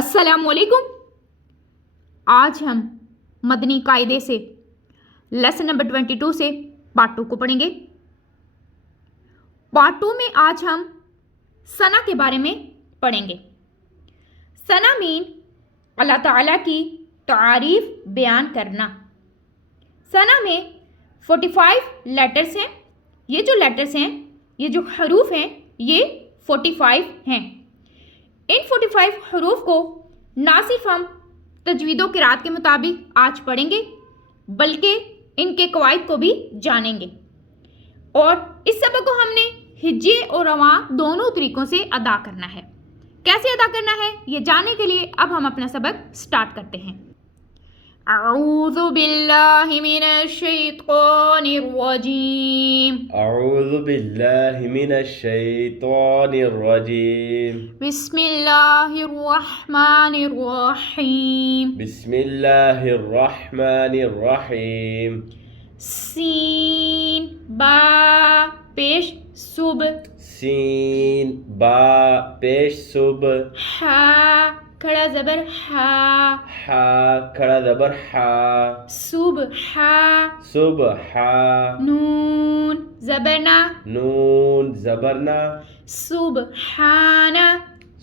अस्सलाम वालेकुम। आज हम मदनी कायदे से लेसन नंबर 22 से पार्ट 2 को पढ़ेंगे। पार्ट 2 में आज हम सना के बारे में पढ़ेंगे। सना मीन अल्लाह ताला की तारीफ बयान करना। सना में 45 लेटर्स हैं। ये जो लेटर्स हैं, ये जो हरूफ हैं, ये 45 हैं। इन 45 हरूफ को ना सिर्फ हम तजवीद व क़िराअत के मुताबिक आज पढ़ेंगे, बल्कि इनके कवायद को भी जानेंगे। और इस सबक को हमने हिज्जे और रवां दोनों तरीक़ों से अदा करना है। कैसे अदा करना है, ये जानने के लिए अब हम अपना सबक स्टार्ट करते हैं। अऊज़ु बिल्लाहि मिनश शैतानिर रजीम। अऊज़ु बिल्लाहि मिनश शैतानिर रजीम। बिस्मिल्लाहिर रहमानिर रहीम। बिस्मिल्लाहिर रहमानिर रहीम। सीन बा पेश सुब। सीन बा पेश सुब। हा खड़ा ज़बर हा। हा खड़ा ज़बर हा। सुबहा। सुबहा। नून ज़बरना। नून ज़बरना। सुबहाना।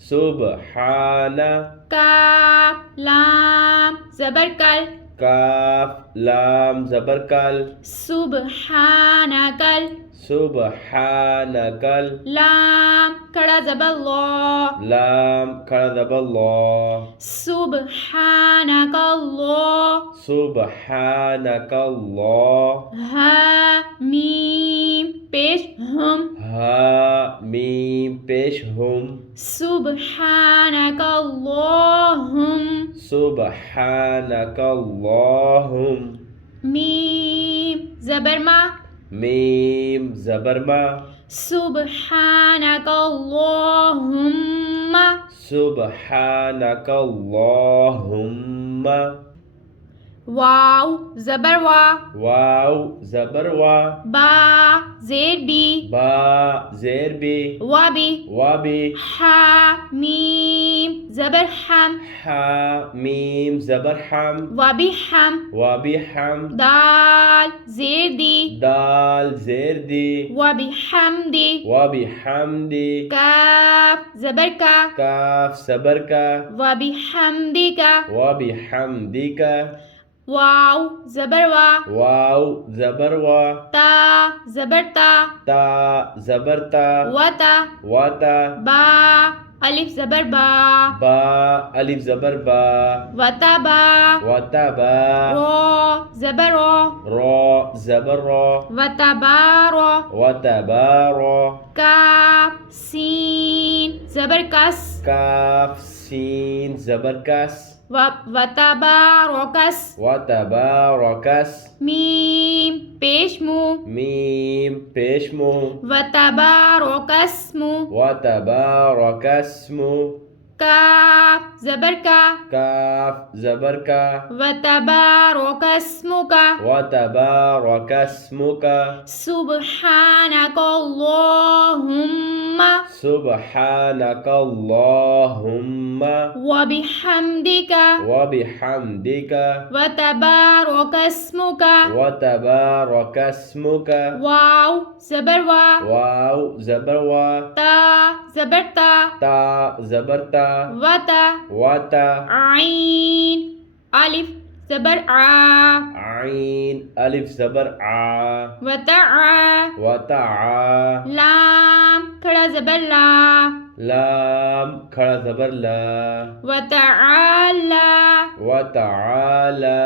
सुबहाना। काफ लाम ज़बर कल। काफ लाम ज़बर कल। सुबहानकल। सुबहानकल। लाम खड़ा ज़बर लो। लाम खड़ा ज़बर लो। सुबहानकल्लाह। सुबहानकल्लाह। हा मीम पेश हम। हा मीम पेश हुम। सुबहानकल्लाहुम। सुबहानकल्लाहुम। मीम ज़बर मा। मीम ज़बर मा। सुबहानकल्लाहुम्मा। सुबहानकल्लाहुम्मा। वाव ज़बर वा। वाव ज़बर वा। बा ज़ेर बी। बा ज़ेर बी। वाबी। वाबी। हा मीम ज़बर हम। हा मीम ज़बर हम। वाबी हम। वाबी हम। दाल ज़ेर दी। दाल ज़ेर दी। वाबी हमदी। वाबी हमदी। काफ ज़बर का। काफ ज़बर का। वाबी हमदी का। वाबी हमदी का। वाव ज़बर वा। वाव ज़बर वा। ता ज़बर ता। ता ज़बर ता। वता। वाता। बा अलिफ ज़बर बा। बा अलिफ ज़बर बा। वता बा। वाता बा। रो ज़बर रो। रो ज़बर रो। वता बा रो। वाता बा रो। काफ सीन ज़बर कस। काफ सीन ज़बर कस। वता बा रो कस। वाता बा रो कस। मीम पेश मु। मीम पेश मु। वता बा रो कस मु। वाता बा रो कस मु। काफ ज़बर का। काफ ज़बर का। वतबारक अस्मुका। वतबारक अस्मुका। सुब्हानकल्लाहुम्मा। सुब्हानकल्लाहुम्मा। वबिहम्दिका। वबिहम्दिका। वतबारक अस्मुका। वतबारक अस्मुका। वाव ज़बर वा। वाव ज़बर वा। ता ज़बर ता। ता ज़बर ता। वता। वाता। आइन अलिफ ज़बर आ। आइन अलिफ ज़बर आ। वता वता। लाम खड़ा ज़बर ला। लाम खड़ा ज़बर ला। वतआला। वतआला।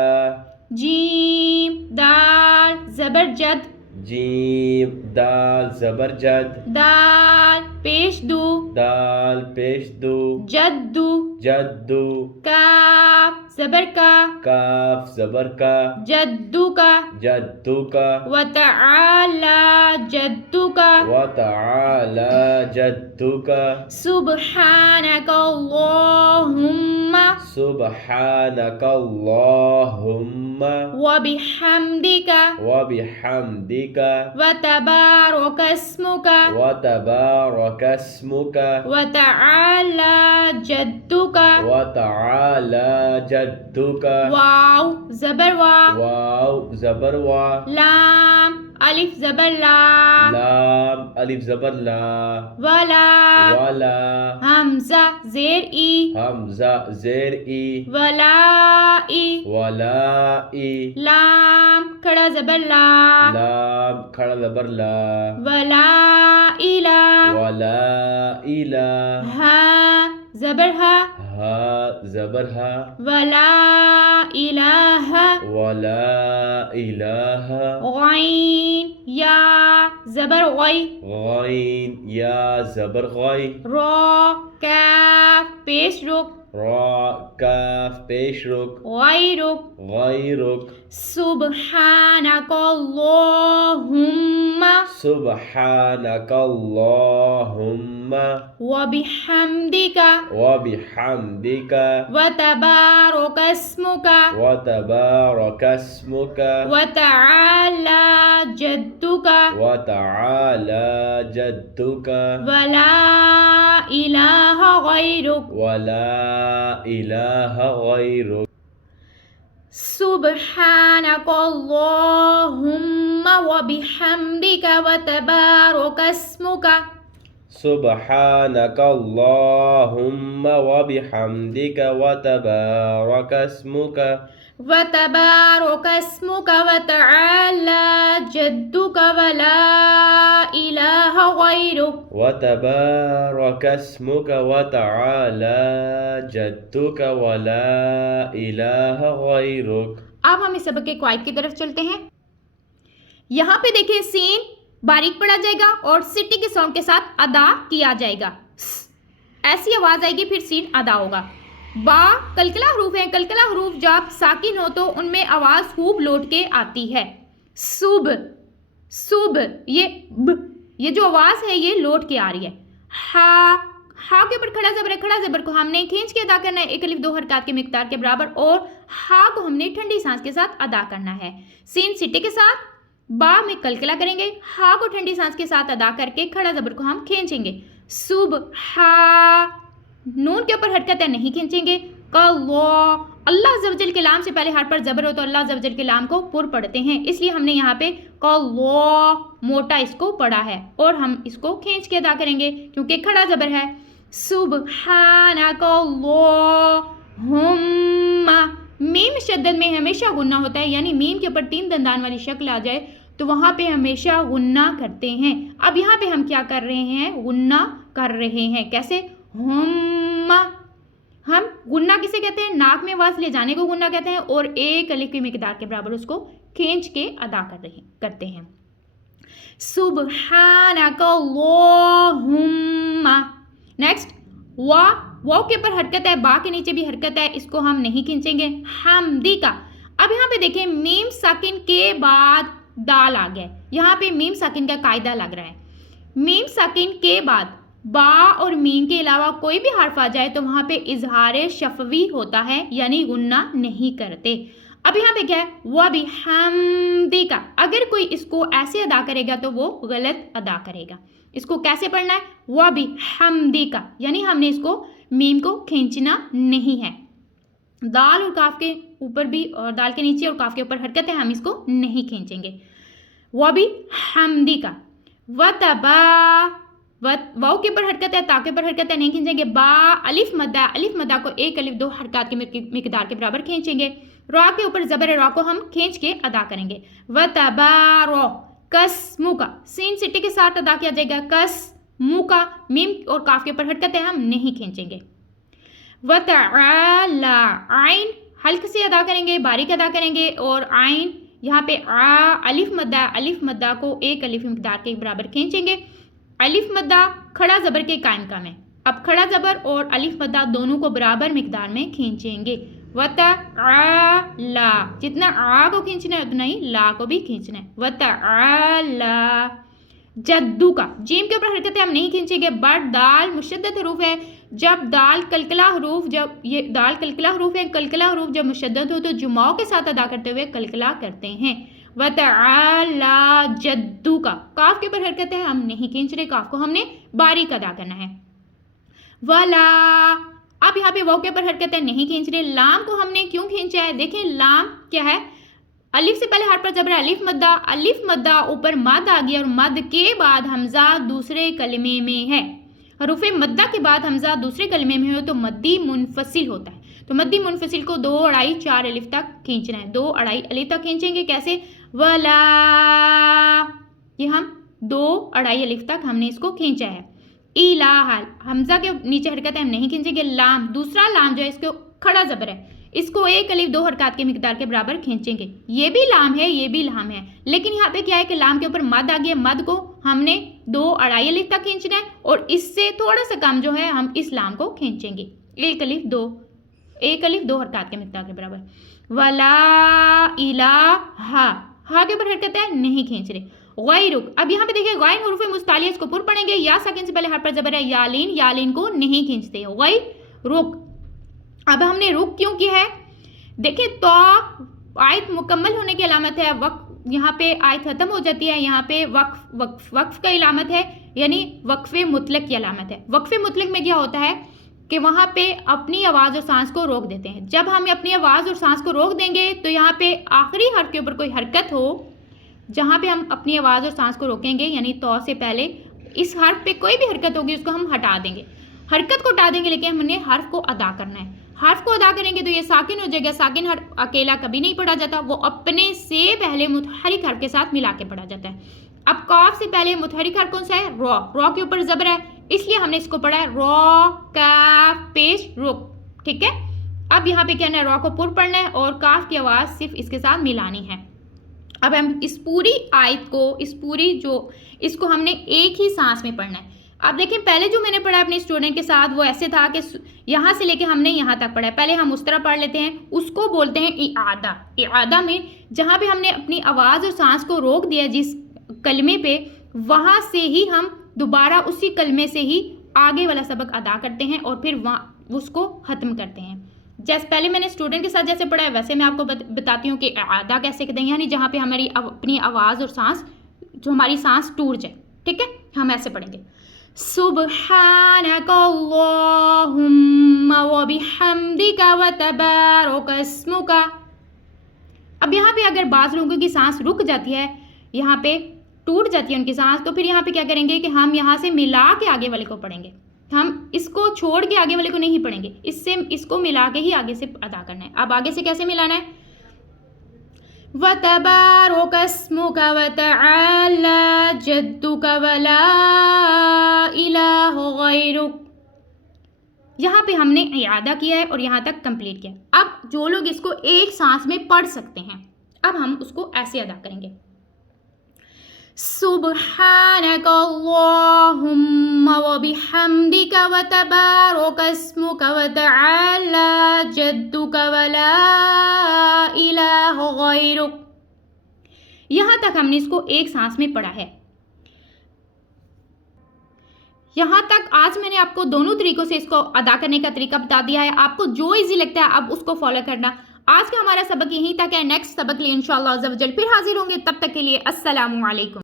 जीम दाल ज़बर जद। जीम दाल ज़बर जद। दाल पेश दू। दाल पेश दू। जद्दू। जद्दू। काफ ज़बर का। काफ ज़बर का। जद्दू का। जद्दू का। वतआला जद्दू का। वतआला जद्दू का। सुब्हानकल्लाहुम्मा। सुब्हानकल्लाहुम्मा। वबिहम्दिका। वबिहम्दिका। वतबारक अस्मुका। वतबारक अस्मुका। वतआला जद्दुका। جدک وتعالى جدك واو زبر وا واو زبر وا لام الف زبر لا لام الف زبر لا ولا ولا حمزہ زیر ای حمزہ زیر ای ولا ای ولا ای لام کھڑا زبر لا لام کھڑا زبر لا ولا الا ولا الہ ہا زبر ہا ہا زبر ہا ولا الہ ولا الہ غین یا زبر غی غین یا زبر غی را کاف پیش رک را کاف پیش رک غیرک غیرک سبحانک اللہم سبحانک اللہم وبحمدک وبحمدک وتبارک اسمک وتبارک اسمک وتعالى جدك وتعالى جدك ولا إله غيرك ولا إله غيرك سبحانك اللهم وبحمدك وتبارك اسمك سبحانك اللهم وبحمدك وتبارك اسمك وتبارك اسمك وتعالى جدك ولا إله غيرك وتبارك اسمك وتعالى جدك ولا إله غيرك. اب ہم اس سبق کے قواعد کی طرف چلتے ہیں. یہاں پہ دیکھیں سین باریک پڑھا جائے گا اور سٹی کے ساؤنڈ کے ساتھ ادا کیا جائے گا. ایسی آواز آئے گی پھر سین ادا ہوگا. با کلکلا حروف ہیں. کلکلا حروف جب ساکن ہو تو ان میں آواز خوب لوٹ کے آتی ہے. صب صب یہ جو آواز ہے یہ لوٹ کے آ رہی ہے. ہا ہا کے اوپر کھڑا زبر ہے. کھڑا زبر کو ہم نے کھینچ کے ادا کرنا ہے ایک الف دو حرکات کے مقدار کے برابر اور ہا کو ہم نے ٹھنڈی سانس کے ساتھ ادا کرنا ہے. سین سٹے کے ساتھ با میں کلکلا کریں گے. ہا کو ٹھنڈی سانس کے ساتھ ادا کر کے کھڑا زبر کو ہم کھینچیں گے. صبح نون کے اوپر حرکت ہے نہیں کھینچیں گے. اللہ عز و جل کے لام سے پہلے حرف پر زبر ہو تو اللہ عز و جل کے لام کو پر پڑھتے ہیں اس لیے ہم نے یہاں پہ موٹا اس کو پڑھا ہے اور ہم اس کو کھینچ کے ادا کریں گے کیونکہ کھڑا زبر ہے. سبحانک اللہم میم شدت میں ہمیشہ غنہ ہوتا ہے یعنی میم کے اوپر 3 دندان والی شکل آ جائے تو وہاں پہ ہمیشہ غنہ کرتے ہیں. اب یہاں پہ ہم کیا کر رہے ہیں غنہ کر رہے ہیں. کیسے ہم غنہ کسے کہتے ہیں ناک میں آواز لے جانے کو غنہ کہتے ہیں اور ایک الف کی مقدار کے برابر اس کو کھینچ کے ادا کرتے ہیں. سبحانک اللہم. نیکسٹ واو کے اوپر حرکت ہے با کے نیچے بھی حرکت ہے اس کو ہم نہیں کھینچیں گے. حمدی کا. اب یہاں پہ دیکھیں میم ساکن کے بعد دال آ گیا. یہاں پہ میم ساکن کا قاعدہ لگ رہا ہے. میم ساکن کے بعد با اور میم کے علاوہ کوئی بھی حرف آ جائے تو وہاں پہ اظہار شفوی ہوتا ہے یعنی غنہ نہیں کرتے. اب یہاں پہ کیا ہے وَبِحَمْدِكَ. اگر کوئی اس کو ایسے ادا کرے گا تو وہ غلط ادا کرے گا. اس کو کیسے پڑھنا ہے وَبِحَمْدِكَ یعنی ہم نے اس کو میم کو کھینچنا نہیں ہے. دال اور کاف کے اوپر بھی اور دال کے نیچے اور کاف کے اوپر حرکت ہے ہم اس کو نہیں کھینچیں گے. وَبِحَمْدِكَ وَتَبَا واو کے اوپر حرکت ہے تا کے اوپر حرکت ہے نہیں کھینچیں گے. با الف مدہ کو ایک الف دو حرکات کے مقدار کے برابر کھینچیں گے. را کے اوپر زبر را کو ہم کھینچ کے ادا کریں گے. وَتَبَارَكَ سین سٹی کے ساتھ ادا کیا جائے گا. کَسْمُكَ میم اور کاف کے اوپر حرکت ہے ہم نہیں کھینچیں گے. وَتَعَالَى عین حلق سے ادا کریں گے باریک ادا کریں گے اور عین یہاں پہ الف مدہ کو ایک الف مقدار کے برابر کھینچیں گے. الف مدہ کھڑا زبر کے قائم کام ہے. اب کھڑا زبر اور الف مدہ دونوں کو برابر مقدار میں کھینچیں گے. وَتَعَالَى جتنا کو کھینچنا ہے اتنا ہی لا کو بھی کھینچنا ہے. وَتَعَالَى جدُّکَ جیم کے اوپر حرکت ہے ہم نہیں کھینچیں گے. بٹ دال مشدد حروف ہے. جب دال کلکلا حروف ہیں کلکلا حروف جب مشدد ہو تو جماؤں کے ساتھ ادا کرتے ہوئے کلکلا کرتے ہیں. وَتَعَالَى جَدُّکَ کاف کے اوپر حرکت ہے ہم نہیں کھینچ رہے. کاف کو ہم نے باریک ادا کرنا ہے. وَلَا اب यहाँ पे वाव के ऊपर हरकत है, नहीं खींच रहे। लाम को हमने क्यों खींचा है? देखें लाम क्या है, अलिफ से पहले हर्फ पर जबर, अलिफ मद्दा ऊपर मद आ गया और मद के बाद हमजा दूसरे कलमे में है। हरूफ मद्दा के बाद हमजा दूसरे कलमे में हो तो मद्दी मुनफसिल होता है। तो मद्दी मुनफसिल को 2 अढ़ाई 4 अलिफ तक खींचना है। 2 अढ़ाई अलिफ तक खींचेंगे कैसे? वला, ये हम 2 अढ़ाई अलिफ तक हमने इसको खींचा है। इलाहा, हमजा के नीचे हरकत है, हम नहीं खींचेंगे। लाम, दूसरा लाम जो है इसको खड़ा जबर है, इसको 1 अलिफ 2 हरकत के मिकदार के बराबर खींचेंगे। ये भी लाम है, ये भी लाम है, लेकिन यहाँ पे क्या है कि लाम के ऊपर मद आ गया, मद को हमने 2 अढ़ाई अलिफ तक खींचना है और इससे थोड़ा सा कम जो है हम इस लाम को खींचेंगे। 1 अलिफ 2 हरकत के मिकदार के बराबर। वला इलाहा, हा के ऊपर हरकत है, नहीं खींच रहे। गैरुक, अब यहाँ पे देखिए गैर हुरूफ मुस्तालिया, इसको पुर पढ़ेंगे। या साकिन से पहले हर पर जबर है, यालीन को नहीं खींचते। गैरुक, अब हमने रुक क्यों की है? देखिए तो आयत मुकम्मल होने की अलामत है, वक्फ, यहाँ पे आयत खत्म हो जाती है, यहाँ पे वक्फ का इलामत है, यानी वक्फे मुतलक की अलामत है। वक्फे मुतलक में क्या होता है कि वहाँ पे अपनी आवाज़ और सांस को रोक देते हैं। जब हम अपनी आवाज़ और सांस को रोक देंगे तो यहाँ पे आखिरी हर्फ के ऊपर कोई हरकत हो, जहाँ पे हम अपनी आवाज़ और सांस को रोकेंगे, यानी तो से पहले इस हर्फ पे कोई भी हरकत होगी उसको हम हटा देंगे, हरकत को हटा देंगे, लेकिन हमने हर्फ को अदा करना है। हर्फ को अदा करेंगे तो ये साकिन हो जाएगा। साकिन हर्फ अकेला कभी नहीं पढ़ा जाता, वो अपने से पहले मुतहरिक हर्फ के साथ मिला के पढ़ा जाता है। अब काफ से पहले मुतहरिक हर्फ कौन सा है? रॉ के ऊपर जबर है, इसलिए हमने इसको पढ़ा है रॉ काफ पेश रुक, ठीक है। अब यहाँ पे क्या है, रॉ को पुर पढ़ना है और काफ की आवाज़ सिर्फ इसके साथ मिलानी है। अब हम इस पूरी आयत को इसको हमने एक ही सांस में पढ़ना है। अब देखें पहले जो मैंने पढ़ा अपने स्टूडेंट के साथ वो ऐसे था कि यहाँ से लेके हमने यहाँ तक पढ़ा है। पहले हम उस तरह पढ़ लेते हैं, उसको बोलते हैं इआदा। इआदा में जहाँ पे हमने अपनी आवाज़ और सांस को रोक दिया जिस कलमे पे, वहाँ से ही हम दोबारा उसी कलमे से ही आगे वाला सबक अदा करते हैं और फिर वहाँ उसको ख़त्म करते हैं। जैसे पहले मैंने स्टूडेंट के साथ जैसे पढ़ा है वैसे मैं आपको बताती हूँ कि आदा कैसे कहते हैं, यानी जहाँ पे हमारी अपनी आवाज़ और सांस, जो हमारी सांस टूट जाए, ठीक है। हम ऐसे पढ़ेंगे, सुब्हानक अल्लाहुम्मा व बिहम्दिका व तबारक अस्मुका। अब यहाँ पे अगर बाज़ लोगों की सांस रुक जाती है, यहाँ पे टूट जाती है उनकी सांस, तो फिर यहाँ पे क्या करेंगे कि हम यहाँ से मिला के आगे वाले को पढ़ेंगे। हम इसको छोड़ के आगे वाले को नहीं पढ़ेंगे, इसको मिला के ही आगे से अदा करना है। अब आगे से कैसे मिलाना है? व तबारक अस्मुका व तआला जद्दुका व ला इलाहा गैरुक। यहाँ पे हमने इआदा किया है और यहाँ तक कंप्लीट किया। अब जो लोग इसको एक सांस में पढ़ सकते हैं, अब हम उसको ऐसे अदा करेंगे, सुब्हानक अल्लाहुम्मा व बिहम्दिका व तबारक अस्मुका व तआला जद्दुका व ला इलाहा गैरुक। यहाँ तक हमने इसको एक सांस में पढ़ा है। यहाँ तक आज मैंने आपको दोनों तरीकों से इसको अदा करने का तरीका बता दिया है। आपको जो इजी लगता है आप उसको फॉलो करना। आज का हमारा सबक यहीं तक है। नेक्स्ट सबक लिए इंशाअल्लाह अज़्ज़ा वजल फिर हाजिर होंगे। तब तक के लिए अस्सलामु अलैकुम।